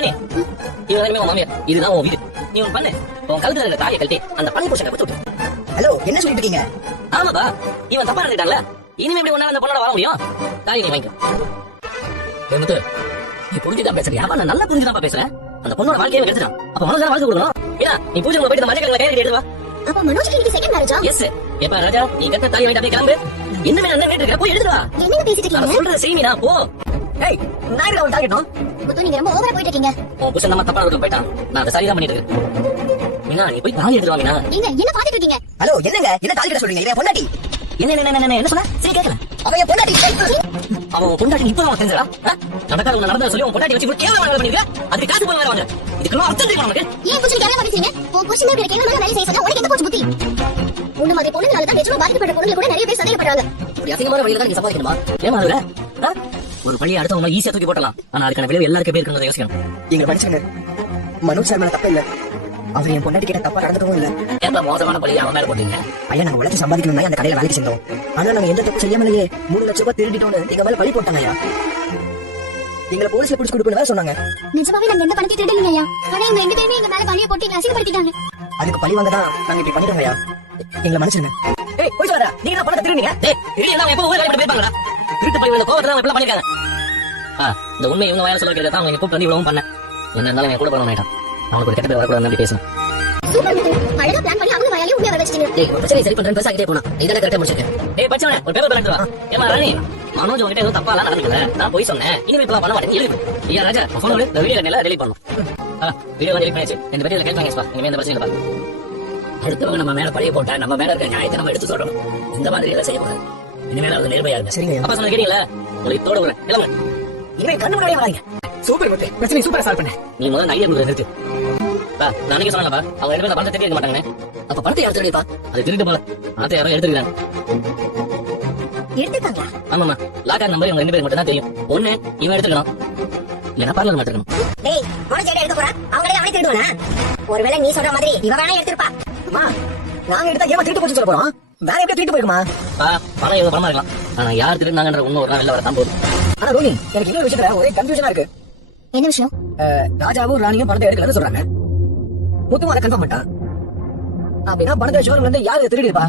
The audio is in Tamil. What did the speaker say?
ராணி இவன் உன் மாமியார், இதுதான் உன் வீடு. நீ ஒண்ணு பண்ணு, உன் கழுத்துல இருக்க தாலியை கழட்டி அந்த பண்ணி புருஷனை கொடுத்து விட்டு. ஹலோ, என்ன சொல்லிட்டு இருக்கீங்க? ஆமாப்பா, இவன் தப்பா நடந்துட்டான்ல, இனிமே எப்படி ஒன்னால அந்த பொண்ணோட வர முடியும்? தாலி நீ வாங்கிக்கோ. முத்து, நீ புரிஞ்சுதான் பேசுறியா? நான் நல்லா புரிஞ்சுதான் பேசுறேன். அந்த பொண்ணோட வாழ்க்கையை கெடுத்துட்டான். அப்ப மனசுல வாழ்க்கை கொடுக்கணும். ஏன்னா நீ பூஜை போயிட்டு மஞ்சள் கலர்ல கையை எடுத்து வா. அப்ப மனோஜ் இன்னைக்கு செகண்ட் மேரேஜா? எஸ். எப்ப ராஜா நீ கட்ட தாலி வாங்கிட்டு அப்படியே கிளம்பு. இன்னுமே அண்ணன் வீட்டுக்கு இருக்க, போய் எடுத்து வா. என்ன பேசிட்டு நான் இருக்கீங்க? சொல்றத செய்யனா போ. ஏய், நான் இருக்க அவன் டார்கெட்னோ. முத்து, நீங்க ரொம்ப ஓவரா போயிட்டு இருக்கீங்க. உன் புருஷன் நம்ம தப்பா ரோட்ல போயிட்டான். நான் அதை சரிதான் பண்ணிட்டு இருக்கேன். மீனா, நீ போய் தாலி எடுத்து வா மீனா. நீங்க என்ன பாத்துட்டு இருக்கீங்க? ஹலோ, என்னங்க? என்ன தாலி கட்ட சொல்றீங்க? இவன் பொண்டாட்டி. என்ன சொன்ன? சரி கேட்கல. அவன் என் பொண்டாட்டி. அவன் பொண்டாட்டி இப்பதான் தெரிஞ்சா நடக்காத உன்னை நடந்தத சொல்லி உன் பொண்டாட்டி வச்சு இவ்வளவு கேவலமா வேலை பண்ணிருக்க. அதுக்கு காசு போய் வேற வாங்க. இதுக்கெல்லாம் அர்த்தம் தெரியுமா உனக்கு? ஏன் புருஷன் கேவலமா பேசுறீங்க? உன் புருஷன் இப்படி கேவலமா வேலை செய்ய சொன்னா உனக்கு எங்க போச்சு புத்தி? உன்ன மாதிரி பொண்ணுங்களால தான் நிஜமா பாதிக்கப்பட்ட பொண்ணுங்க கூட நிறைய பேர் சந்தேகப்படுறாங்க. இப்படி அசிங்கமான வழியில தான் நீ சம்பாதிக்கணுமா? ஏமா அதுல ஒரு பள்ளியை அடுத்தவங்க ஈஸியா தூக்கி போட்டலாம். ஆனா அதுக்கான விளைவு எல்லாருக்கும் எப்படி இருக்குங்கிறத யோசிக்கணும். எங்க மனுஷங்க மனோஜ் சார் மேல தப்பு இல்ல. அவர் என் பொண்டாட்டி கிட்ட தப்பா நடந்துக்கவும் இல்ல. ஏன் மோசமான பள்ளியை அவன் மேல போட்டீங்க? ஐயா, நாங்க உழைச்சு சம்பாதிக்கணும் அந்த கடையில வேலைக்கு செஞ்சோம். ஆனா நாங்க எந்த தப்பு செய்யாமலேயே 3 லட்சம் ரூபாய் திருடிட்டோம்னு எங்க மேல பழி போட்டாங்க ஐயா. எங்களை போலீஸ்ல பிடிச்சு கொடுக்கணும் வேற சொன்னாங்க. நிஜமாவே நாங்க எந்த பணத்தை திருடலைங்க ஐயா. ஆனா இவங்க ரெண்டு பேருமே எங்க மேல பழிய போட்டு எங்களை அசிங்கப்படுத்திட்டாங்க. அதுக்கு பழி வாங்க தான் நாங்க இப்படி பண்ணிட்டோம் ஐயா. எங்களை மனுஷங்க. ஏய், போய் சொல்றா, நீங்க தான் பணத்தை திருடுனீங்க. டேய், திருடி எல்லாம் எப்போ ஊரே கட்டி போயிருப்பாங்கடா. திருட்டு பழி வந்த கோவத்துல அவங்க இப்படி பண்ணிருக்காங்க. இந்த உண்மை இவங்க வாயால சொல்ல கேட்டா அவங்க கூப்பிட்டு வந்து இவ்வளவும் பண்ண. என்ன இருந்தாலும் என் கூட போறவன் ஆயிட்டான். அவனுக்கு ஒரு கெட்ட பேர் வரக்கூடாது அப்படி பேசணும். சூப்பர் முத்து, அழகா பிளான் பண்ணி அவங்க வாயாலே உண்மையா வர வச்சிட்டீங்க. டேய், ஒரு பிரச்சனை சரி பண்றேன் பேசாக்கிட்டே போனா. இதெல்லாம் கரெக்டா முடிச்சிருக்கேன். டேய் பச்சவனே, ஒரு பேப்பர் பண்ணிட்டு வா. ஏமா ராணி, மனோஜ் உங்ககிட்ட எதுவும் தப்பா எல்லாம் நடந்துக்கல. நான் போய் சொன்னேன். இனிமே இப்பலாம் பண்ண மாட்டேன். எழுது. ஐயா ராஜா, போன் பண்ணு. இந்த வீடியோ கண்ணில டெலீட் பண்ணனும். வீடியோ டெலீட் பண்ணியாச்சு. இந்த வீடியோல கேட்பாங்க ஸ்பா. இனிமே இந்த பிரச்சனை இல்ல பாரு. அடுத்தவங்க நம்ம மேல பழைய போட்டா நம்ம மேல இருக்க நியாயத்தை நம்ம எடுத்து சொல்றோம். இந்த மாதிரி எல்லாம் செய்யக்கூடாது. இனிமேல அது நிர்பயா இருங்க. சரிங்க. அப்பா சொன்ன கேட்டீங்களா? உங்களுக்கு இதோட விடுறேன். இல்லங்க. இனிமே கண்ணு முன்னாடியே வராங்க. சூப்பர் முத்து, பிரச்சனை சூப்பரா சால்வ் பண்ண. நீ முதல்ல ஐடியா கொடுத்து நிறுத்து. நான் அன்னைக்கு சொன்னேன்ப்பா, அவங்க ரெண்டு பேரும் பணத்தை திருடி மாட்டாங்கன்னு. அப்ப பணத்தை யார் திருடிப்பா? அது திருட்டு போல. பணத்தை யாரோ எடுத்துருக்காங்க. எடுத்துட்டாங்களா? ஆமாமா, லாக்கர் நம்பர் இவங்க ரெண்டு பேருக்கு மட்டும் தான் தெரியும். ஒண்ணு இவன் எடுத்துக்கணும், இல்லைன்னா பார்லர் மாட்டிருக்கணும். டேய், மனோஜ் எடுக்க போறா? அவங்களே அவனே திருடுவானா? ஒருவேளை நீ சொல்ற மாதிரி இவ வேணா எடுத்துப்பா. அம்மா, நாங்க எடுத்தா ஏமா திருட்டு போச்சு சொல்ல போறோம்? வேற எப்படி திருட்டு போயிருக்குமா? பணம் எவ்வளவு பணமா இருக்கலாம். ஆனா யார் திருடினாங்கன்ற உண்மை ஒரு நாள் வெளில வரதான் போகுது. ஆனா ரோனி, எனக்கு இன்னொரு விஷயத்துல ஒரே கன்ஃபியூஷனா இருக்கு. என்ன விஷயம்? ராஜாவும் ராணியும் பணத்தை எடுக்கலன்னு சொல்றாங்க. முத்துவும் அதை கன்ஃபார்ம் பண்ணிட்டான். அப்படின்னா பணத்தை ஷோரூம்ல இருந்து யாரு திருடிப்பா?